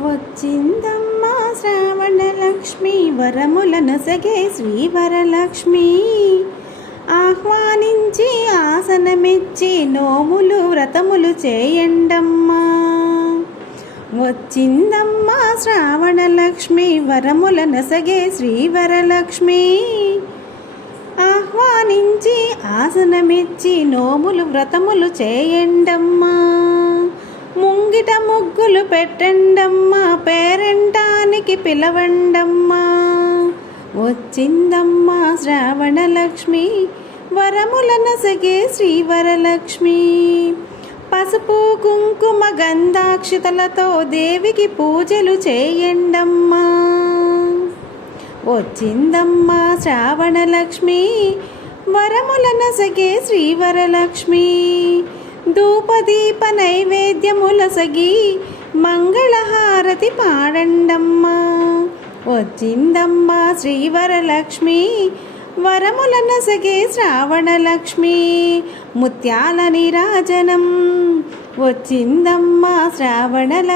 వచ్చిందమ్మా శ్రావణలక్ష్మి వరములనొసగే శ్రీవరలక్ష్మి. ఆహ్వానించి ఆసనమిచ్చి నోములు వ్రతములు చేయండమ్మా. వచ్చిందమ్మా శ్రావణలక్ష్మి వరములనొసగే శ్రీవరలక్ష్మి. ఆహ్వానించి ఆసనమిచ్చి నోములు వ్రతములు చేయండమ్మా. ముంగిట ముగ్గులు పెట్టండమ్మా, పేరంటానికి పిలవండమ్మా. వచ్చిందమ్మా శ్రావణలక్ష్మి వరములనొసగే శ్రీవరలక్ష్మి. పసుపు కుంకుమ గంధాక్షతలతో దేవికి పూజలు చేయండమ్మా. వచ్చిందమ్మా శ్రావణలక్ష్మి వరములనొసగే శ్రీవరలక్ష్మి. ధూపదీప నైవేద్యములొసగి మంగళహారతి పాడండమ్మా. వచ్చిందమ్మా శ్రీవరలక్ష్మి వరములనొసగే శ్రావణలక్ష్మి. ముత్యాల నీరాజనం వచ్చిందమ్మా శ్రావణలక్ష్మి.